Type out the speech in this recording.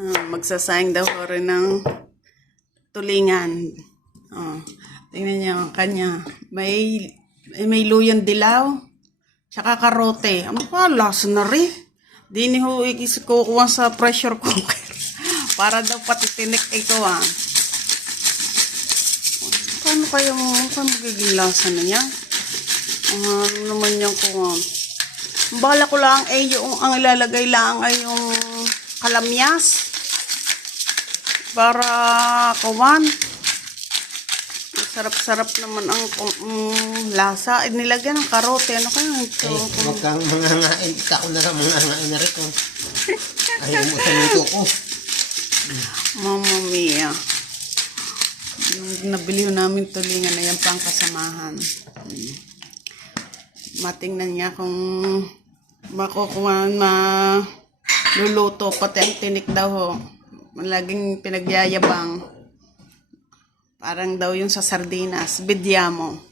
Magsasayang daw ho rin ng tulingan. Tingnan niyo ang kanya. May luyang dilaw. Tsaka karote. Ano pa? Lasa na rin. Di ni ho kukuha sa pressure cooker. Para daw pati tinik ito Paano magiging lasa na niya? Ano naman yan kung bala ko lang yung ang ilalagay lang ay yung kalamyas. Para kuwan. Sarap-sarap naman ang lasa. Nilagyan ng karote. Ano kaya ito? Huwag kang mangangain. Ikaw na lang mangangain na rin. Ayaw mo sa luto ko. Mamma mia. Yung nabili namin tulingan na yan pang kasamahan. Matingnan niya kung makukuha luluto. Pati ang tinik daw ho. Laging pinagyayabang. Parang daw yung sa sardinas. Bidyamo.